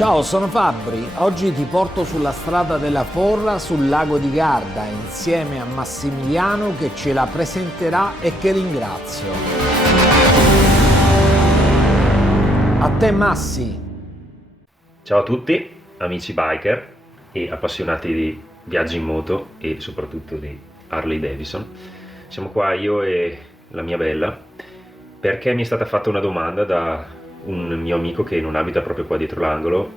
Ciao, sono Fabri. Oggi ti porto sulla strada della Forra sul lago di Garda insieme a Massimiliano che ce la presenterà e che ringrazio. A te Massi. Ciao a tutti, amici biker e appassionati di viaggi in moto e soprattutto di Harley Davidson. Siamo qua io e la mia bella perché mi è stata fatta una domanda da un mio amico che non abita proprio qua dietro l'angolo,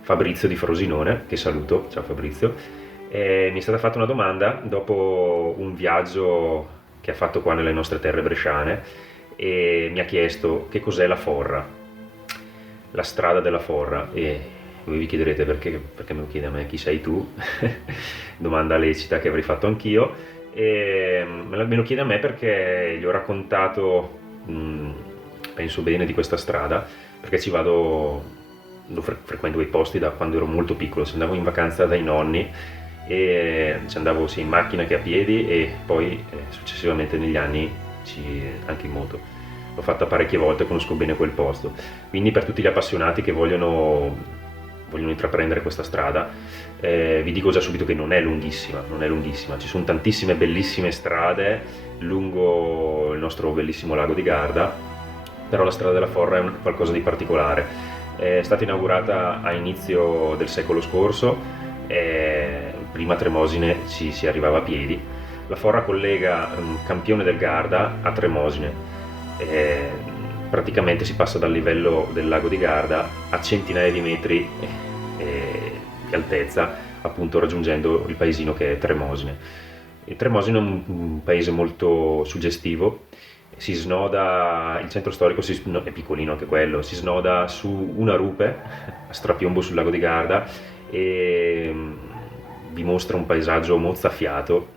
Fabrizio di Frosinone, che saluto. Ciao Fabrizio. Mi è stata fatta una domanda dopo un viaggio che ha fatto qua nelle nostre terre bresciane e mi ha chiesto che cos'è la Forra, la strada della Forra. E voi vi chiederete perché me lo chiede a me, chi sei tu? Domanda lecita che avrei fatto anch'io. E me lo chiede a me perché gli ho raccontato, penso bene, di questa strada, perché ci vado, frequento quei posti da quando ero molto piccolo. Se andavo in vacanza dai nonni e ci andavo sia in macchina che a piedi e poi successivamente negli anni anche in moto. L'ho fatta parecchie volte e conosco bene quel posto. Quindi per tutti gli appassionati che vogliono intraprendere questa strada, vi dico già subito che non è lunghissima, ci sono tantissime bellissime strade lungo il nostro bellissimo lago di Garda, però la strada della Forra è qualcosa di particolare. È stata inaugurata a inizio del secolo scorso, prima a Tremosine ci si arrivava a piedi. La Forra collega Campione del Garda a Tremosine. Praticamente si passa dal livello del lago di Garda a centinaia di metri di altezza, appunto raggiungendo il paesino che è Tremosine. E Tremosine è un paese molto suggestivo. Si snoda, il centro storico è piccolino anche quello, si snoda su una rupe a strapiombo sul lago di Garda e vi mostra un paesaggio mozzafiato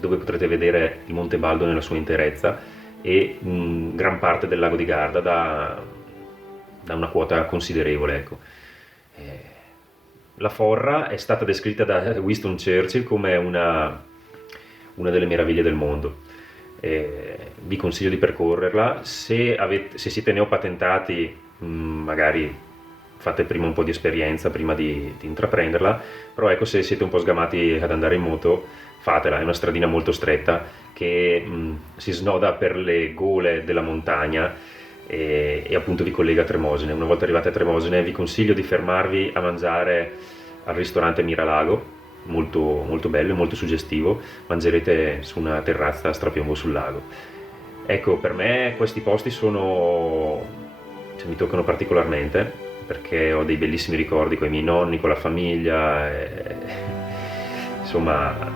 dove potrete vedere il Monte Baldo nella sua interezza e gran parte del lago di Garda da una quota considerevole, ecco. La Forra è stata descritta da Winston Churchill come una delle meraviglie del mondo. Vi consiglio di percorrerla. Se siete neopatentati, magari fate prima un po' di esperienza prima di intraprenderla, però ecco, se siete un po' sgamati ad andare in moto, fatela. È una stradina molto stretta che si snoda per le gole della montagna e appunto vi collega a Tremosine. Una volta arrivati a Tremosine vi consiglio di fermarvi a mangiare al ristorante Miralago, molto, molto bello e molto suggestivo. Mangerete su una terrazza a strapiombo sul lago. Ecco, per me questi posti mi toccano particolarmente perché ho dei bellissimi ricordi con i miei nonni, con la famiglia, insomma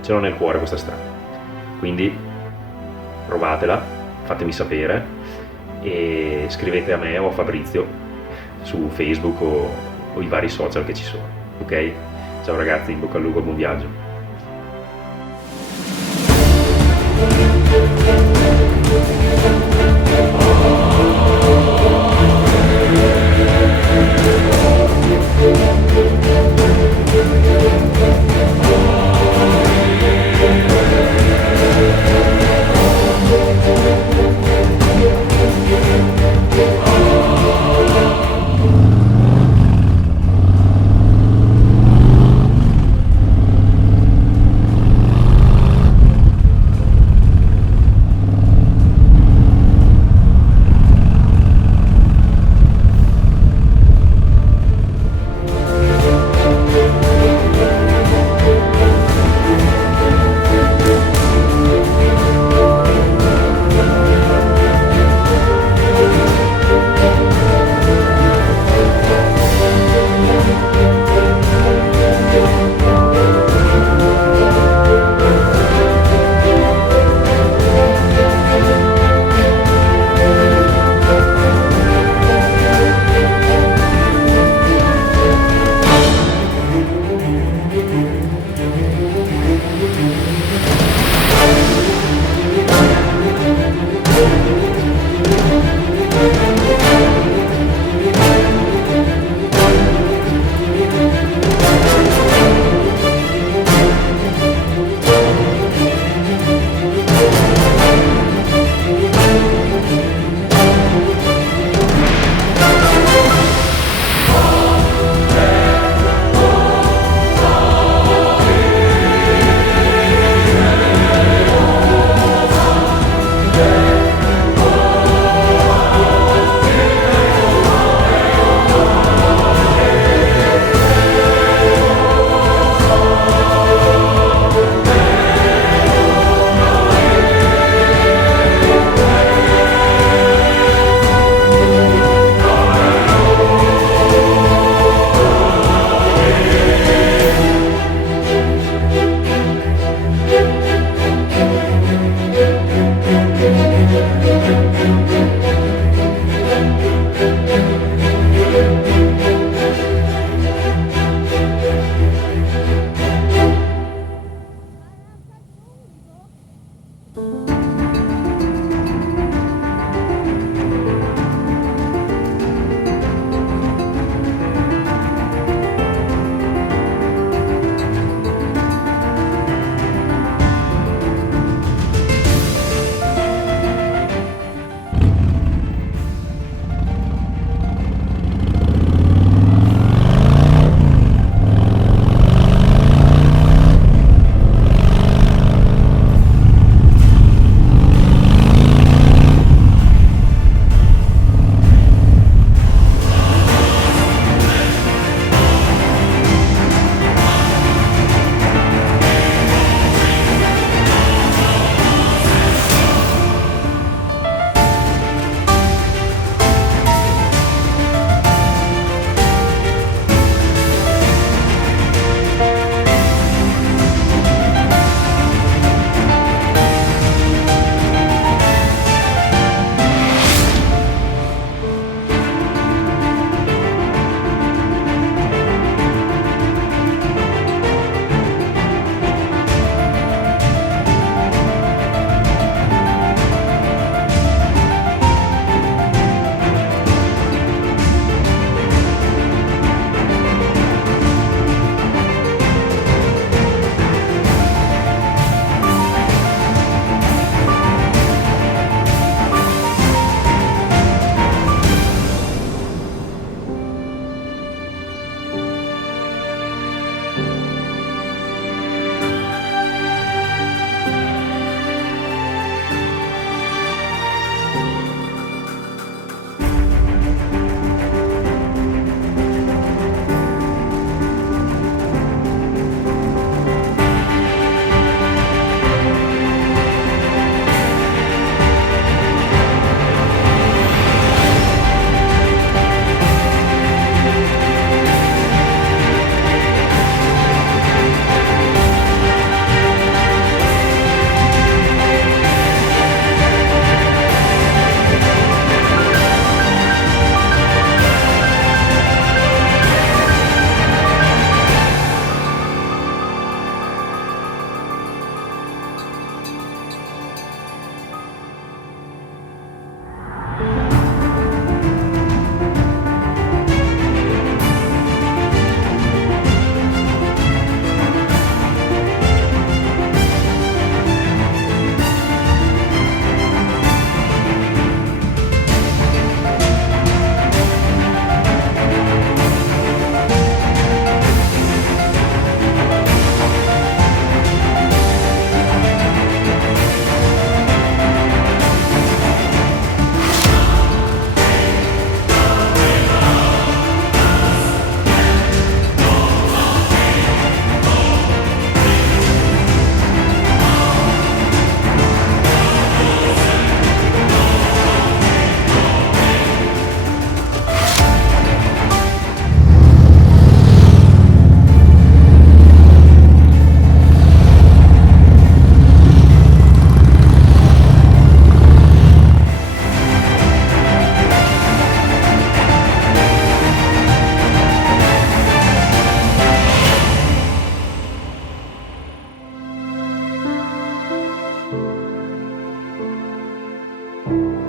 ce l'ho nel cuore questa strada. Quindi provatela, fatemi sapere e scrivete a me o a Fabrizio su Facebook o i vari social che ci sono, ok? Ciao ragazzi, in bocca al lupo, buon viaggio. Ciao!